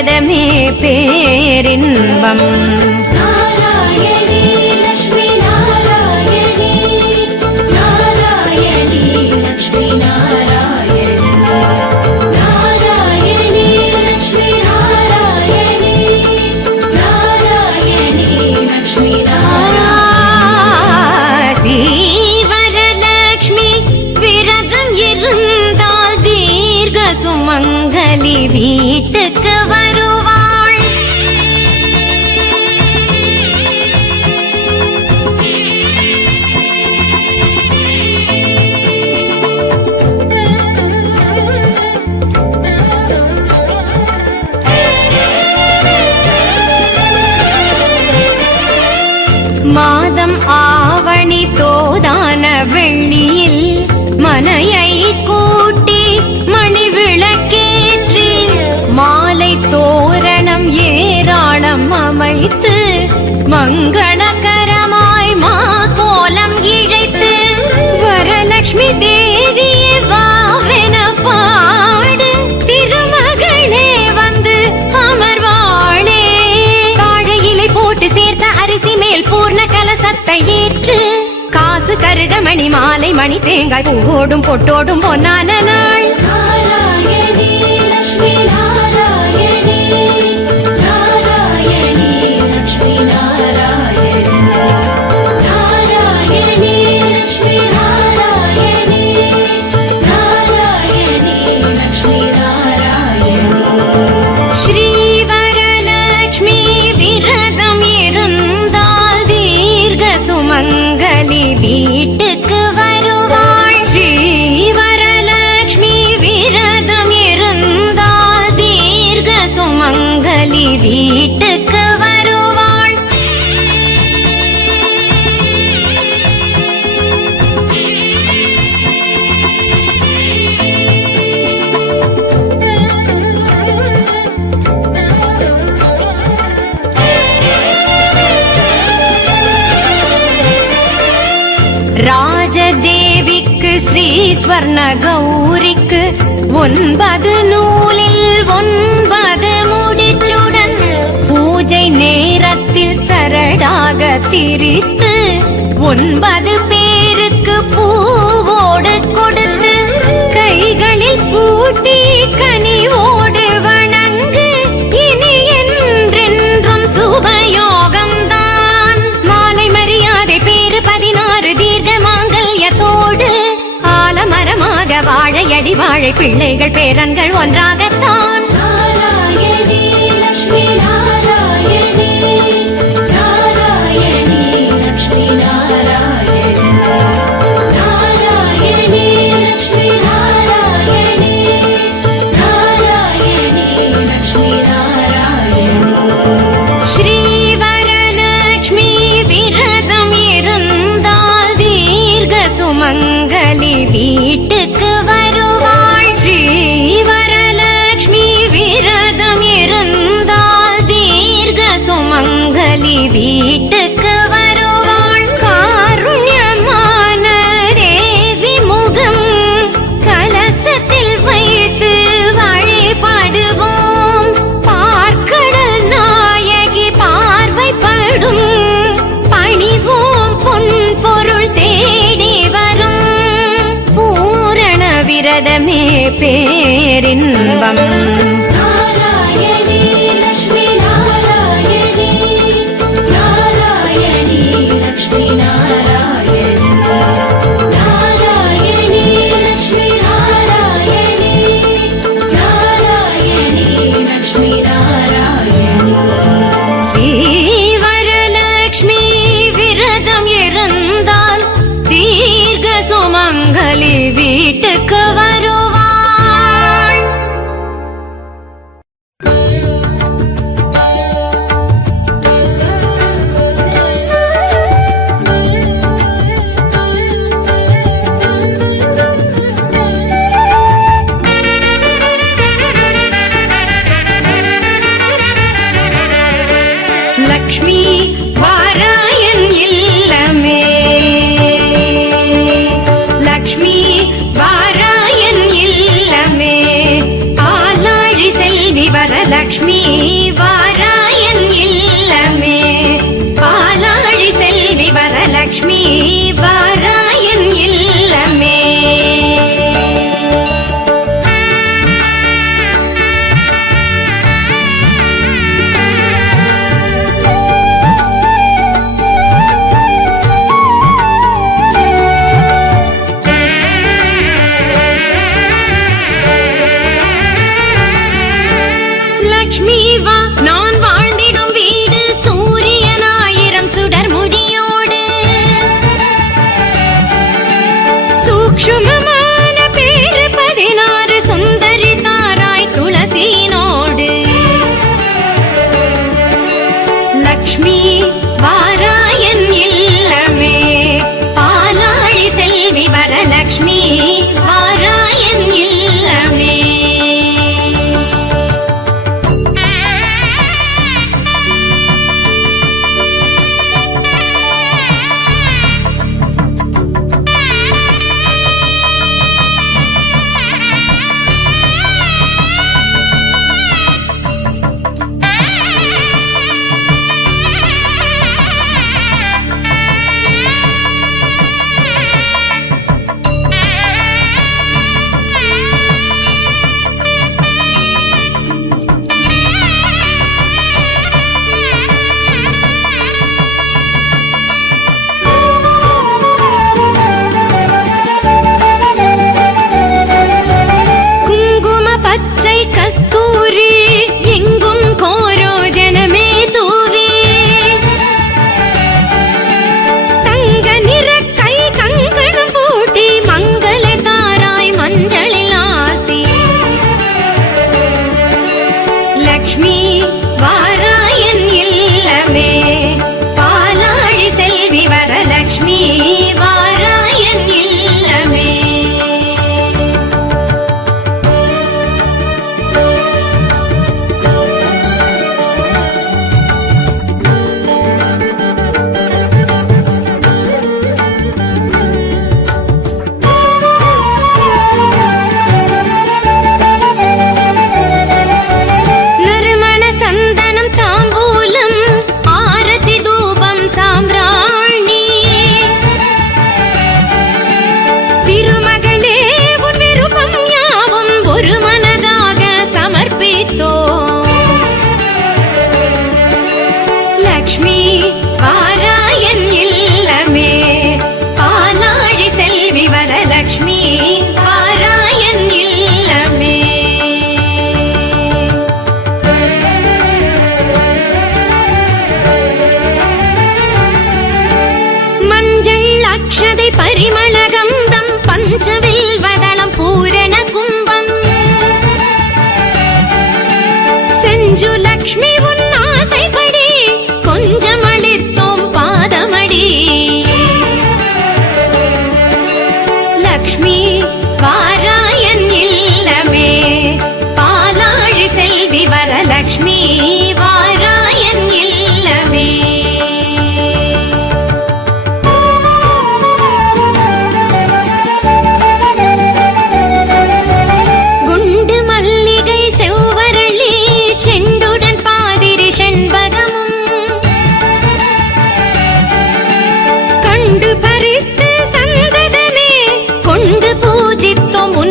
விரதமே பேரின்பம். சுமங்கலி வீட்டுக்கு வருவாள். மாதம் ஆவணி தோதான வெள்ளியில் மனையை கூட்டி மணி விளக்கேற்றி மாலை தோரணம் ஏராளம் அமைத்து மங்களகரமாய் மா கோலம் இழைத்து வரலட்சுமி தேவியே வாவென பாடு திருமகளே வந்து அமர்வாளே. வாழையிலை போட்டு சேர்த்த அரிசி மேல் பூர்ண கலசத்தை ஏற்று காசு கருகமணி மாலை மணி தேங்காய் பூவோடும் பொட்டோடும் பொன்னான நாள். நாராயணி லட்சுமி நாராயணி நாராயணி லட்சுமி நாராயணி நாராயணி லட்சுமி நாராயணி நாராயணி லட்சுமி நாராயணி. ஸ்ரீ வரலட்சுமி விரதம் இருந்தால் தீர்க்க சுமங்கலி வீட்டுக்கு வருவாள். ஸ்ரீ வரலட்சுமி விரதம் இருந்தால் தீர்க்க சுமங்கலி வீட்டுக்கு வருவாள். ராஜதேவிக்கு ஸ்ரீ ஸ்வர்ண கௌரிக்கு 9 நூலில் 9 முடிச்சுடன் பூஜை நேரத்தில் சரடாக திரித்து 9 பேருக்கு பூவோடு கொடுத்து கைகளில் பூட்டி கனிவோடு வணங்கு. இனி என்றென்றும் சுபயோகம்தான். மாலை மரியாதை பேரு 16 தீர்க்க மாங்கல்யத்தோடு ஆலமரமாக வாழையடி வாழை பிள்ளைகள் பேரன்கள் ஒன்றாகத்தான். நாராயணி லட்சுமி நாராயணி நாராயணி லட்சுமி நாராயணி நாராயணி லட்சுமி நாராயணி நாராயணி லட்சுமி நாராயணி. ஸ்ரீ வரலட்சுமி விரதம் இருந்தால் தீர்க்க சுமங்கலி வீட்டுக்கு வருவாள். ஸ்ரீ வரலட்சுமி விரதம் இருந்தால் தீர்க்க சுமங்கலி வீட்டுக்கு வருவாள். காருண்யமான தேவி முகம் கலசத்தில் வைத்து வழிபடுவோம். பார்க்கடல் நாயகி பார்வைப்படும் பணிவோம் பொன் பொருள் தேடி வரும். பூரண விரதமே பேரின்பம். நாராயணி லட்சுமி நாராயணி நாராயணி லட்சுமி நாராயணி நாராயணி லட்சுமி நாராயணி நாராயணி லட்சுமி நாராயணி. ஸ்ரீ வரலட்சுமி விரதம் இருந்தால் தீர்க்க சுமங்கலி வீட்டுக்கு வருவாள். லக்ஷ்மி வாராயன் இல்லமே லக்ஷ்மி வாராயன் இல்லமே ஆலாழி செல்வி வரலக்ஷ்மி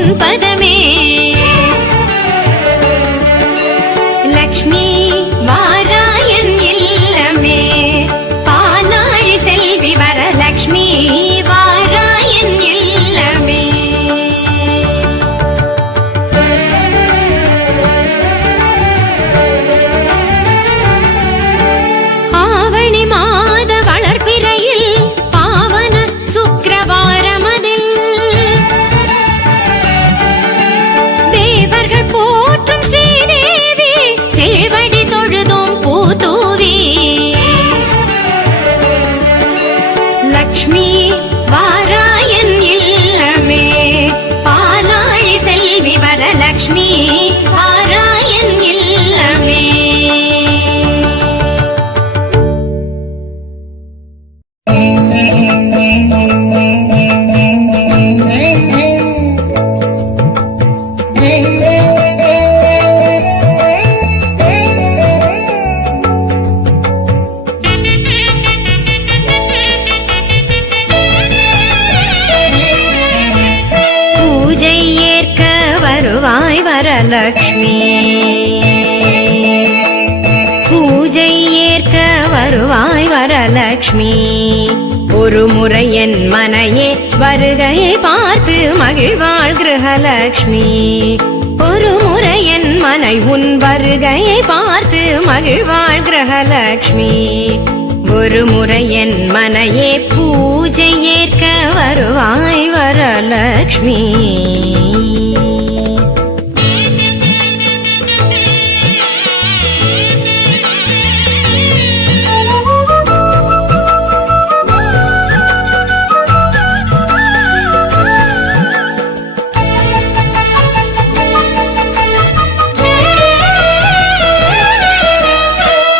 உன் பதமே. லக்ஷ்மி வாராயன் இல்லமே பாலாழி செல்வி வரலக்ஷ்மி வாராயன் இல்லமே. ஆவணி மாத வளர்பிறையில் பாவன சுக்கிரவாரமதில் தேவர்கள் போற்றும் ஸ்ரீதேவி சேவடி தொழுதும் பூதூவி. லக்ஷ்மி வாராயன் இல்லமே பாலாழி செல்வி வரலக்ஷ்மி வாராயன் இல்லமே. பூஜை ஏற்க வருவாய் வரலக்ஷ்மி. பூஜை ஏற்க வருவாய் வரலக்ஷ்மி. ஒரு முறை என் மனையே வருகையை பார்த்து மகிழ்வாள் கிரகலக்ஷ்மி. ஒரு முறை என் மனை உன் வருகையை பார்த்து மகிழ்வாள் கிரகலக்ஷ்மி. ஒரு முறை என் மனையே பூஜை ஏற்க வருவாய் வரலக்ஷ்மி.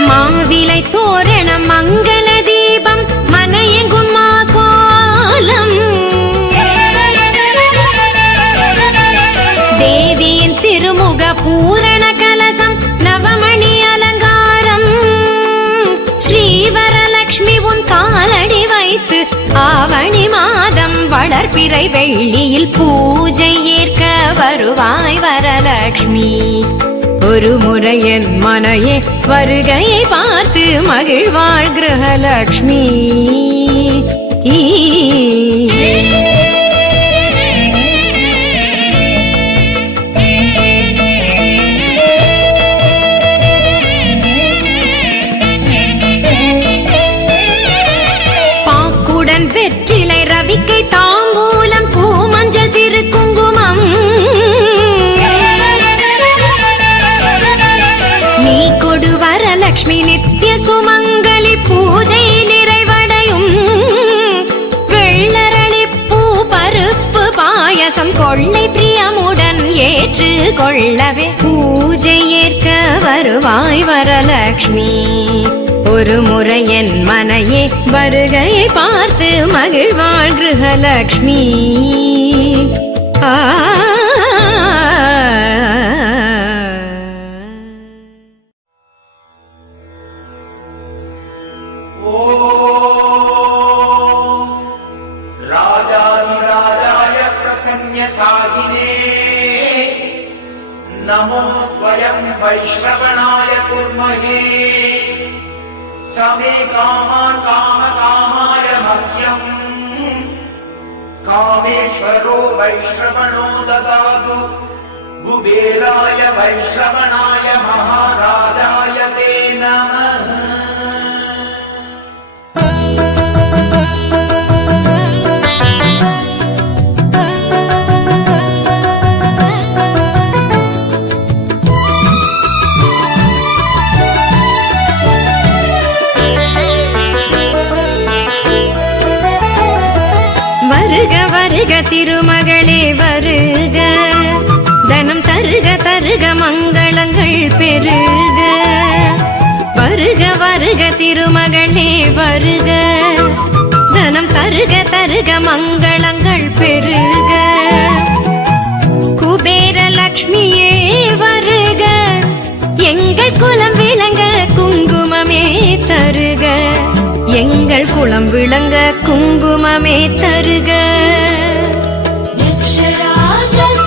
மாவிலை தோரணம் மங்கள தீபம் மனையெங்கும் கோலம். தேவியின் திருமுக பூரண கலசம் நவமணி அலங்காரம். ஸ்ரீவரலக்ஷ்மி உன் காலடி வைத்து ஆவணி மாதம் வளர்பிறை வெள்ளியில் பூஜை ஏற்க வருவாய் வரலக்ஷ்மி. ஒரு முறை என் மனையே வருகையை பார்த்து மகிழ்வாள் கிரகலக்ஷ்மி. பாக்குடன் வெற்றிலை ரவிக்கை தாம்பூலம் பூமஞ்சள் திருக்குங்குமம். நீ கொடு வரலக்ஷ்மி நித்திய சுமங்கலி பூஜை நிறைவடையும். வெள்ளரளி பூ பருப்பு பாயசம் கொள்ளை பிரியமுடன் ஏற்று கொள்ளவே பூஜை ஏற்க வருவாய் வரலக்ஷ்மி. ஒரு முறை என் மனையே வருகையை பார்த்து மகிழ்வாள் கிரகலக்ஷ்மி. ஆ नमो स्वयं वैश्रवणाय कुर्महे समे कामान् कामकामाय मह्यम् कामेश्वरो वैश्रवणो ददातु कुबेराय वैश्रवणाय महाराजाय ते नमः। வருக வருக திருமகளே வருக, தனம் தருக தருக மங்களங்கள் பெருக. வருக வருக திருமகளே வருக, தனம் தருக தருக மங்களங்கள் பெருக. குபேர லக்ஷ்மியே வருக, எங்கள் குலம் விளங்க குங்குமமே தருக. எங்கள் குலம் விளங்க குங்குமமே தருக. யக்ஷராஜன்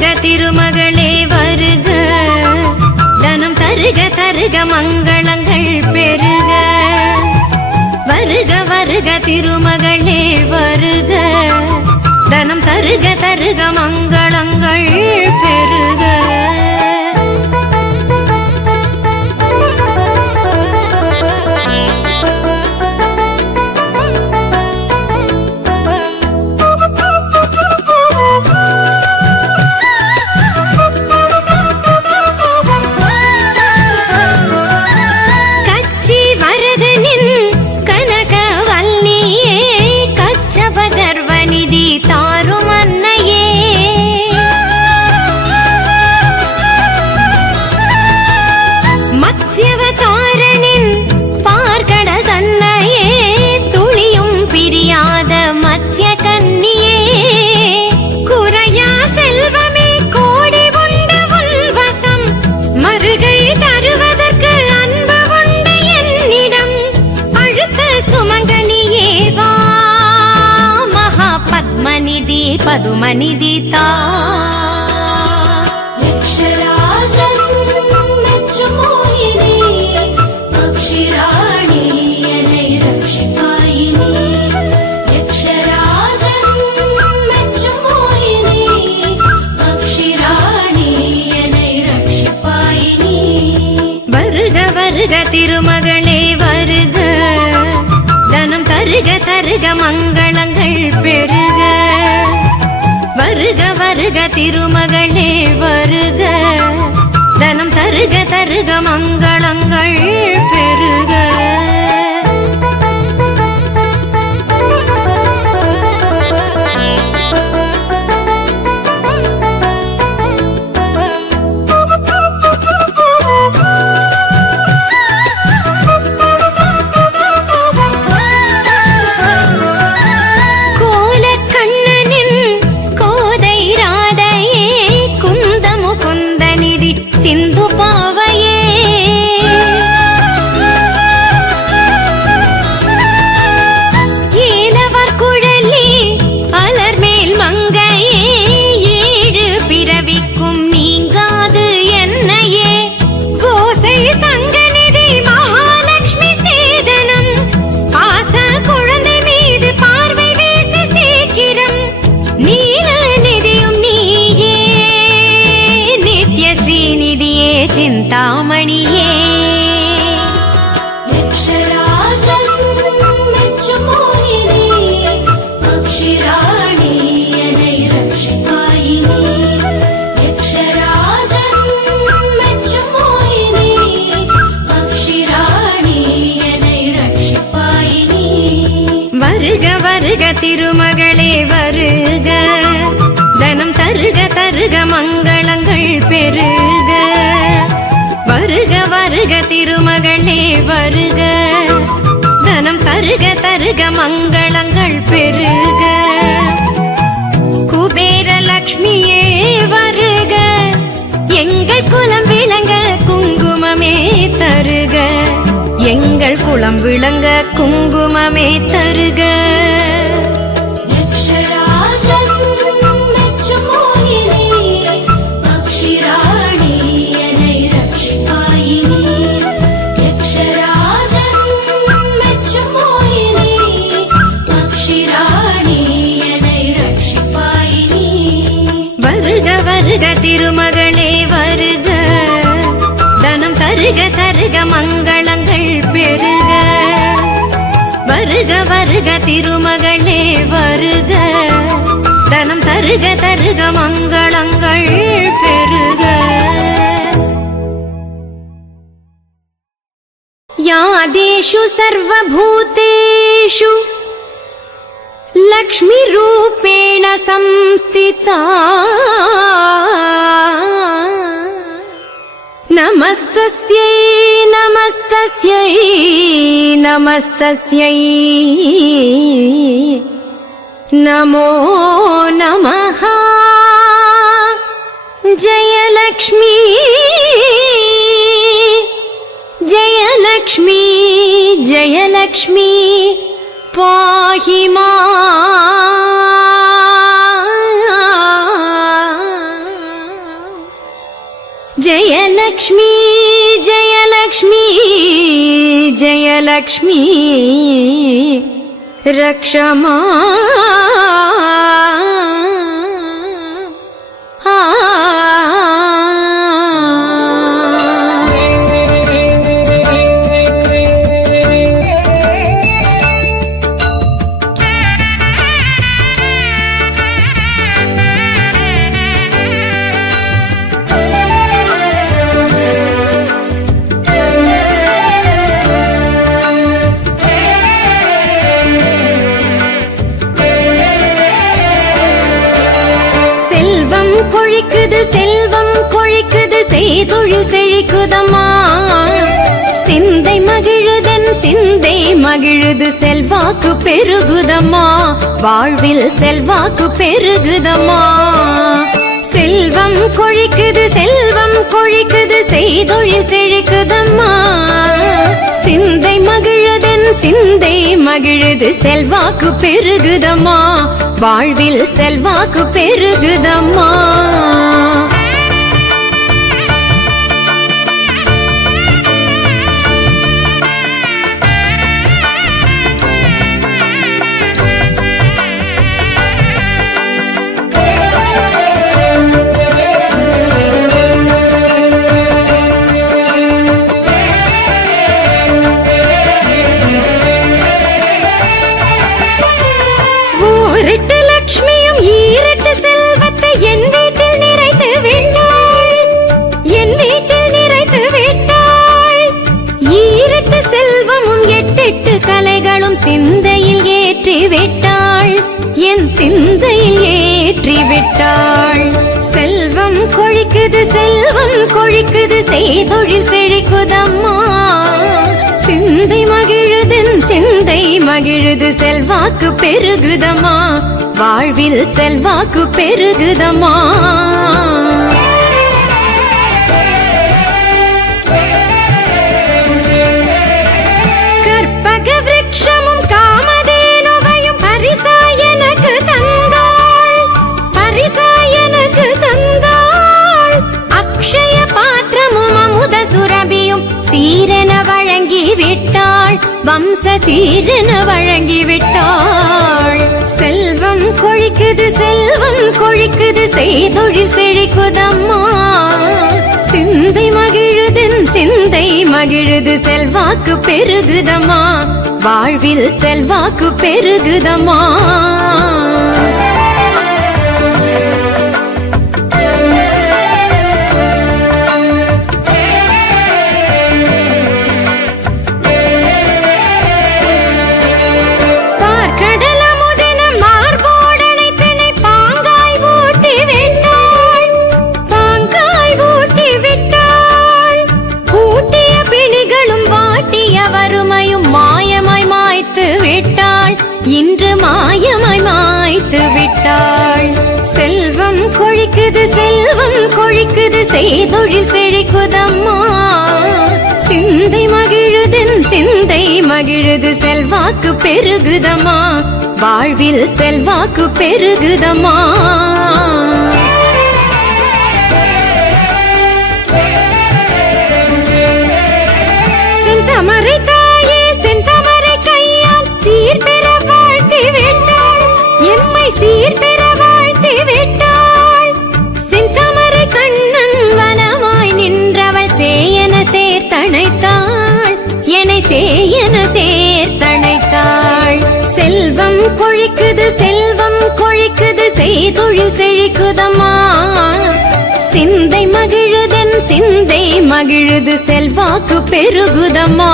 வருக திருமகளே வருக, தனம் தருக தருக மங்களங்கள் பெருக. வருக வருக திருமகளே வருக, தனம் தருக தருக மங்களங்கள் பெருக. பதுமநிதி தா திருமகளே வருக, தனம் தருக தருக மங்களங்கள் பெருக. வருக வருக திருமகளே வருக, தனம் தருக தருக மங்களங்கள் பெருக. சிந்து பாவையே ஏலவர் குழலி அலர்மேல் மங்கையே, ஏழு பிறவிக்கும் நீங்காது என்னையே. கோசை சங்கநிதி மகாலட்சுமி சேதனம், பாச குழந்தை மீது பார்வை வீசி சீக்கிரம். நீல நிதியும் நீயே, நித்ய ஸ்ரீநிதியே சிந்தாமணியே. வருக வருக திருமகளே வருக, தனம் தருக தருக மங்களங்கள் பெருக. வருக வருக திருமகளே வருக, தனம் தருக தருக மங்களங்கள் பெருக. குபேர லக்ஷ்மியே வருக, எங்கள் குலம் விளங்க குங்குமமே தருக. எங்கள் குலம் விளங்க குங்குமமே தருக. வருக திருமகளே வருக, தனம் தருக தருக மங்களங்கள் பெருக. வருக வருக திருமகளே வருக, தனம் தருக தருக மங்களங்கள் பெருக. யாதேஷு சர்வபூதேஷு லக்ஷ்மி ரூபேண சம்ஸ்திதா, நமஸ்தஸ்யை நமஸ்தஸ்யை நமஸ்தஸ்யை நமோ நமः. ஜயலக்ஷ்மி ஜயலக்ஷ்மி ஜயலக்ஷ்மி பாஹி மாம். ஜெயலக்ஷ்மி ஜெயலக்ஷ்மி ஜெயலக்ஷ்மி ரக்ஷமா செல்வம் கொழிக்குது செய்தொழில் செழிக்குதம்மா சிந்தை மகிழுதன் சிந்தை மகிழுது செல்வாக்கு பெருகுதம்மா வாழ்வில் செல்வாக்கு பெருகுதம்மா செல்வம் கொழிக்குது செய்தொழில் செழிக்குதம்மா சிந்தை மகிழுதன் சிந்தை மகிழுது செல்வாக்கு பெருகுதம்மா வாழ்வில் செல்வாக்கு பெருகுதம்மா சிந்தையில் ஏற்றி விட்டாள் என் சிந்தையில் ஏற்றி விட்டாள் செல்வம் கொழிக்குது செய்தொழில் செழிக்குதம்மா சிந்தை மகிழுதன் சிந்தை மகிழுது செல்வாக்கு பெருகுதம்மா வாழ்வில் செல்வாக்கு பெருகுதம்மா வம்ச சீரன வழங்கிவிட்டாள் செல்வம் கொழிக்குது செய்தொழில் செழிக்குதம்மா சிந்தை மகிழுதன் சிந்தை மகிழுது செல்வாக்கு பெருகுதம்மா வாழ்வில் செல்வாக்கு பெருகுதம்மா இன்று மாயமாய் மாய்த்து விட்டாள் செல்வம் கொழிக்குது செய்தொழில் செழிக்குதம்மா சிந்தை மகிழுதன் சிந்தை மகிழுது செல்வாக்கு பெருகுதம்மா வாழ்வில் செல்வாக்கு பெருகுதம்மா செந்தமரை தாயே செந்தமரை கையால் சீர்பெற வாழ்த்தி விட்டாள் எம்மை சீர்பெற வாழ்த்தி விட்டாள் செந்தமரை கண்ணன் வனமாய் நின்றவள் சேயன சேர்த்தணைத்தாள் என்னை சேயன சேர்த்தணைத்தாள் செல்வம் கொழிக்குது செய்தொழில் செழிக்குதம்மா சிந்தை மகிழுதன் சிந்தை மகிழுது செல்வாக்கு பெருகுதம்மா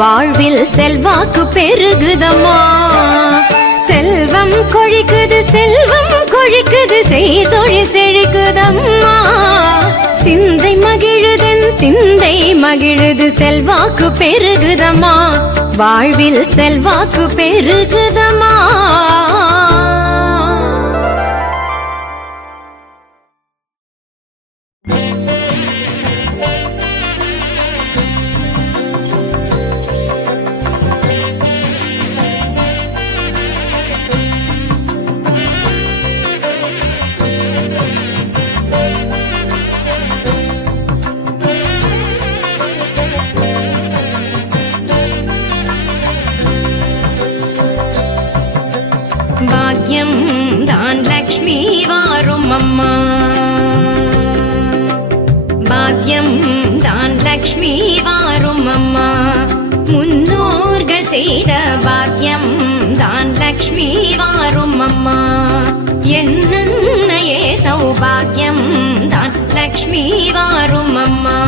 வாழ்வில் செல்வாக்கு பெருகுதம்மா செல்வம் கொழிக்குது செய்தொழில் செழிக்குதம்மா சிந்தை மகிழுதன் சிந்தை மகிழுது செல்வாக்கு பெருகுதம்மா வாழ்வில் செல்வாக்கு பெருகுதம்மா பாக்கியம் தான் லக்ஷ்மி வாரும் அம்மா. முன்னோர்கள் செய்த பாக்கியம் தான் லக்ஷ்மி வாரும் அம்மா. என்னையே சௌபாகியம் தான் லக்ஷ்மி வாரும் அம்மா.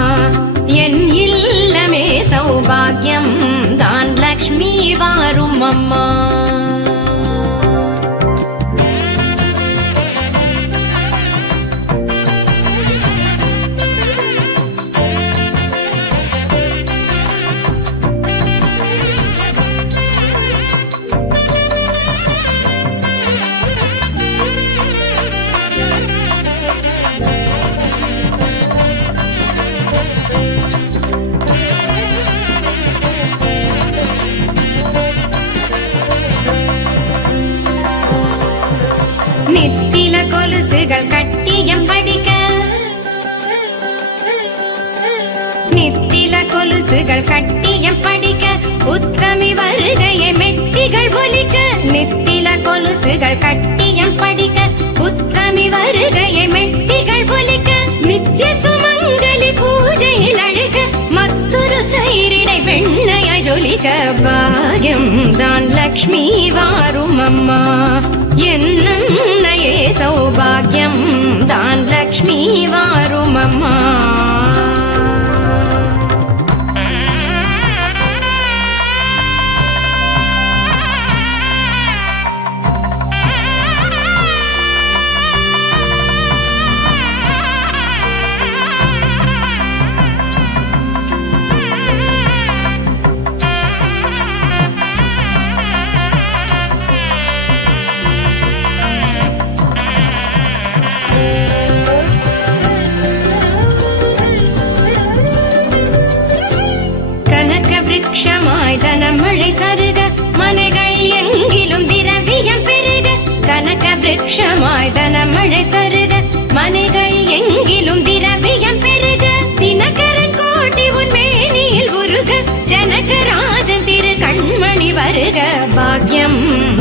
என் இல்லமே சௌபாகியம் தான் லக்ஷ்மி வாரும் அம்மா. நித்தில கொலுசுகள் கட்டியம் படிக்க, நித்தில கொலுசுகள் கட்டியம் படிக்க, உத்தமி வருகையை மெட்டிகள் ஒலிக்க. நித்தில கொலுசுகள் கட்டியம் படிக்க, உத்தமி வருகையை மெட்டிகள் ஒலிக்க. நித்திய சுமங்கலி பூஜையில் அழுக, மற்றொரு தயிரிடை வெண்ணையாய் ஜொலிக்க. பாகியம் தான் லக்ஷ்மி வாரும் அம்மா. என்னையே சௌபாகியம் தான் லக்ஷ்மி வாரும் அம்மா. விருட்சமாய் தனமழை தருக, மனைகள் எங்கிலும் திரவியம் பெருக. கனக விருட்சமாய் தனமழை தருக, மனைகள் எங்கிலும் திரவியம் பெருக. தினகரன் கோட்டி உன் மேனியில் உருக, ஜனகராஜன் திரு கண்மணி வருக. பாக்கியம்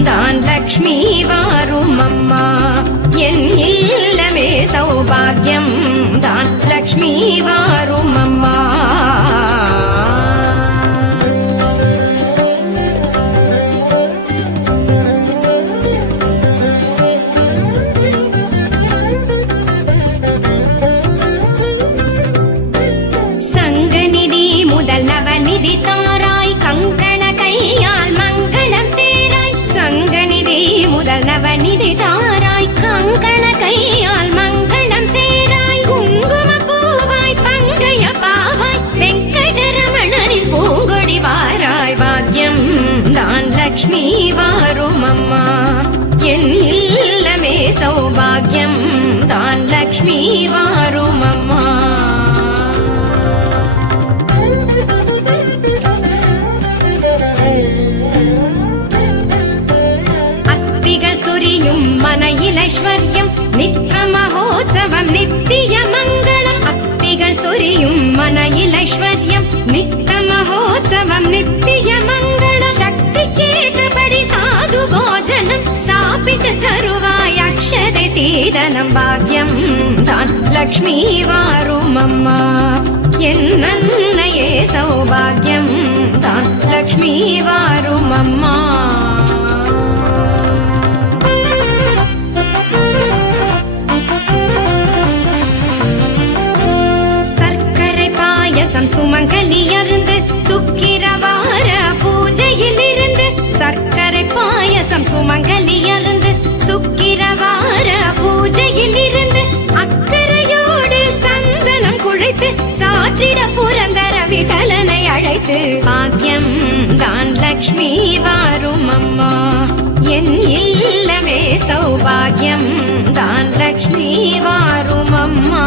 தான் லக்ஷ்மி வாரும் அம்மா. என் இல்லமே சௌபாகியம் தான் லக்ஷ்மி வாரும் அம்மா. நவநிதி தாராய் கங்கண கையால் மங்களம் சேராய். சங்கநிதி முதல் நவநிதி தாராய் கங்கண கையால் மங்களம் சேராய். குங்கும பூவாய் பங்கைய பாவாய் வெங்கடரமணனின் பூங்கொடி வாராய். பாக்கியம் தான் லக்ஷ்மி வாரும் அம்மா. என் இல்லமே சௌபாகியம் தான் லக்ஷ்மி வாரும் அம்மா. மனையிலைஸ்வர்யம் நித்ய மகோத்சவம் நித்திய மங்களம். அத்திகள் சொரியும் மனையிலைஸ்வர்யம் நித்ய மகோத்சவம் நித்திய மங்களம். சக்தி கேட்டபடி சாது போஜனம் சாப்பிட்டு தருவாய் அக்ஷதை சீதனம். பாக்கியம் தான் லக்ஷ்மி வாரும் அம்மா. என்னையே சௌபாகியம் தான் லக்ஷ்மி வாரும் அம்மா. சுமங்கலி அருந்து சுக்கிரவார பூஜையில் இருந்து. சர்க்கரை பாயசம் சுமங்கலி அருந்து சுக்கிரவார பூஜையில் இருந்து. அக்கறையோடு சந்தனம் குழைத்து சாற்றிட புரந்தர விடலனை அழைத்து. பாக்கியம் தான் லக்ஷ்மி வாரும் அம்மா. என் இல்லமே சௌபாகியம் தான் லக்ஷ்மி வாரும் அம்மா.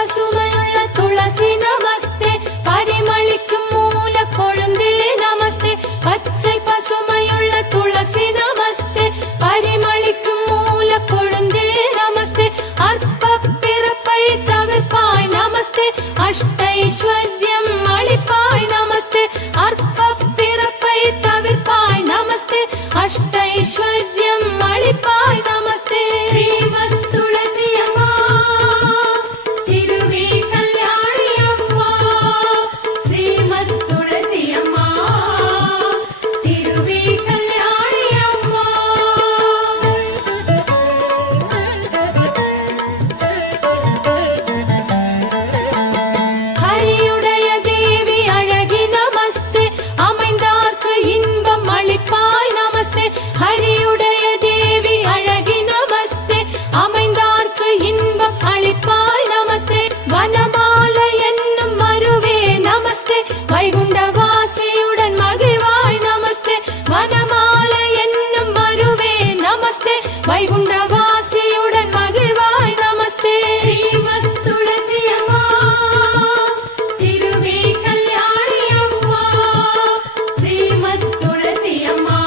பசுமையுள்ள துளசி நமஸ்தே பரிமளிக்கும் மூல கொழுந்தே நமஸ்தே பச்சை பசுமையுள்ள துளசி நமஸ்தே பரிமளிக்கும் மூல கொழுந்தே நமஸ்தே அற்ப பிறப்பை தவிர்ப்பாய் நமஸ்தே அஷ்டைஸ்வர்யம் அளிப்பாய் நமஸ்தே அற்ப பிறப்பை தவிர்ப்பாய் நமஸ்தே அஷ்டைஸ்வர்யம் அளிப்பாய் நமஸ்தே ஸ்ரீமத் துளசி அம்மா திருவே கல்யாணி அம்மா ஸ்ரீமத் துளசி அம்மா திருவே கல்யாணி அம்மா ஹரியுடைய தேவி அழகி நமஸ்தே அமைந்தார்க்கு இன்பம் அளிப்பாய் நமஸ்தே ஹரியுடைய தேவி அழகி நமஸ்தே அமைந்தார்க்கு இன்பம் அளிப்பாய் நமஸ்தே வனமாலை என்னும் மருவே நமஸ்தே வைகுண்டவாசியுடன் மகிழ்வாய் நமஸ்தே வனமாலை என்னும் மருவே நமஸ்தே வைகுண்டவாசியுடன் மகிழ்வாய் நமஸ்தே ஸ்ரீமத் துளசி அம்மா திருவே கல்யாணி அம்மா ஸ்ரீமத் துளசி அம்மா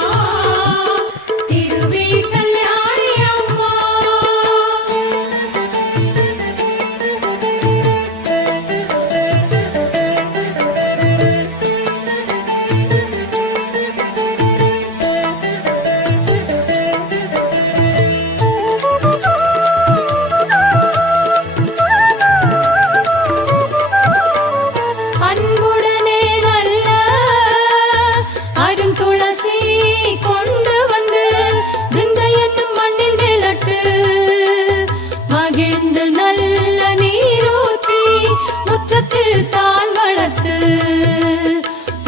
திருவே கல்யாணி அம்மா அன்புடனே நல்ல அருந்துளசி கொண்டு வந்து பிருந்த என்னும் மண்ணில் விளட்டு மகிழ்ந்து நல்ல நீரூற்றி முற்றத்தில் தான் வளர்த்து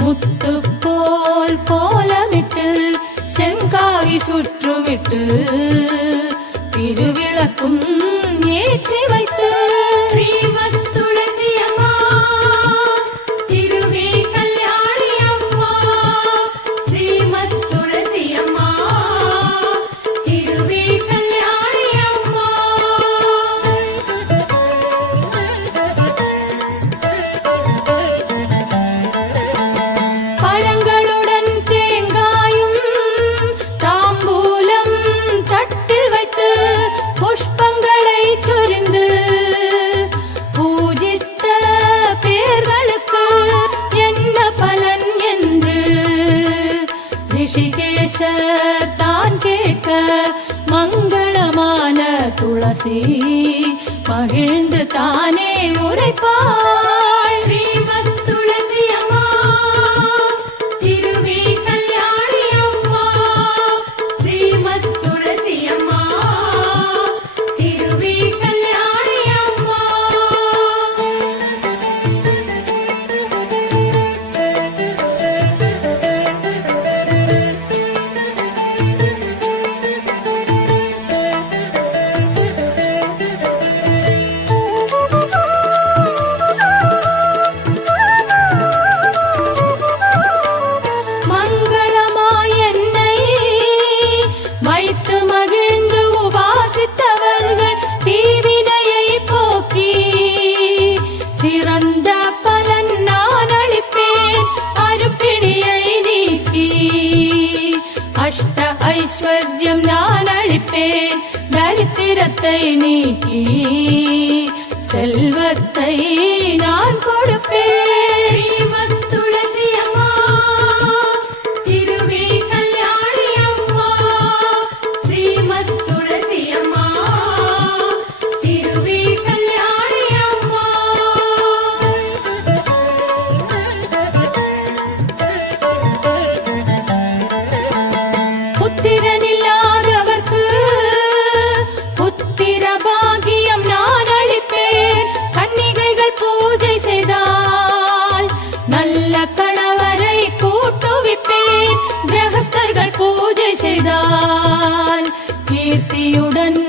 முத்து போல் கோலமிட்டு செங்காரி சுற்றுமிட்டு திருவிளக்கும் ஏற்றி வைத்து ஸ்ரீமத் துளசி அம்மா திருவே கல்யாணி அம்மா ஸ்ரீமத் துளசி அம்மா திருவே கல்யாணி அம்மா பழங்களுடன் தேங்காயும் தாம்பூலம் தட்டில் வைத்து புஷ்பங்களை சொரிந்து பூஜித்த பேர்களுக்கு என்ன பலன் என்று ரிஷிகேசர் தான் கேட்க மங்களமான துளசி மகிழ்ந்து தானே உரைப்பாள் ஸ்ரீமத் துளசி அம்மா திருவே கல்யாணி அம்மா ஸ்ரீமத் துளசி அம்மா திருவே கல்யாணி அம்மா மங்களமாய் என்னை வைத்து மகிழ்ந்து உபாசித்தவர்கள் தீவினையை போக்கி சிறந்த பலன் நான் அளிப்பேன் அருப்பிணியை நீக்கி அஷ்ட ஐஸ்வர்யம் நான் அளிப்பேன் தரித்திரத்தை நீக்கி செல்வத்தை நான் கொடுப்பேன் ஸ்ரீமத் துளசி அம்மா திருவே கல்யாணி அம்மா ஸ்ரீமத் துளசி அம்மா திருவே கல்யாணி அம்மா புத்திரனில்லாதவர்க்கு புத்திர பாகியம் நான் அளிப்பேன் கன்னிகைகள் பூஜை செய்தால் நல்ல கணவரை கூட்டுவிப்பேன் கிரகஸ்தர்கள் பூஜை செய்தால் கீர்த்தியுடன்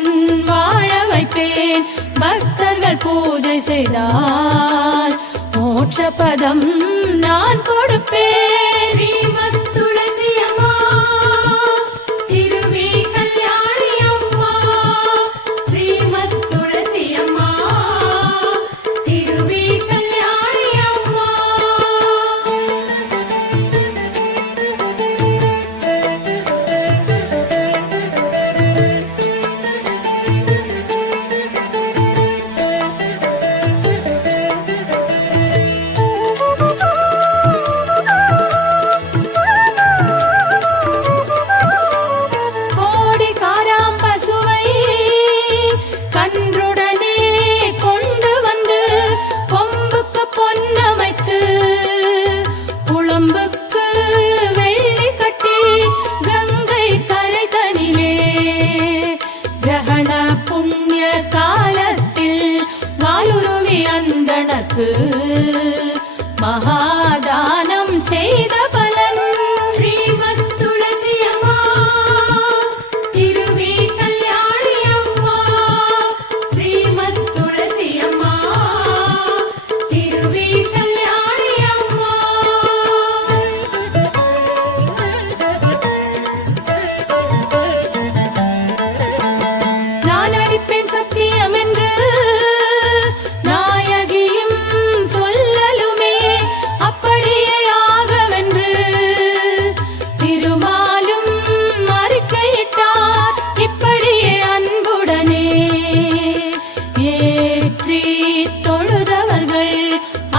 வாழ வைப்பேன் பக்தர்கள் பூஜை செய்தால் மோட்ச பதம் நான் கொடுப்பேன் ஸ்ரீமத் துளசி அம்மா திருவே கல்யாணி அம்மா ஸ்ரீமத் துளசி அம்மா நமக்கு மகாதானம் செய்த பலன். ஸ்ரீமத் துளசி அம்மா திருவே கல்யாணி அம்மா ஸ்ரீமத் துளசி அம்மா திருவே கல்யாணி அம்மா நான் அடிப்பேன் சத்தியம் என்று நாயகியும் சொல்லலுமே அப்படியே ஆகவென்று திருமாலும் அறிக்கையிட்டார் இப்படியே அன்புடனே ஏற்றி தொழுதவர்கள்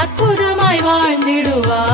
அற்புதமாய் வாழ்ந்திடுவார்.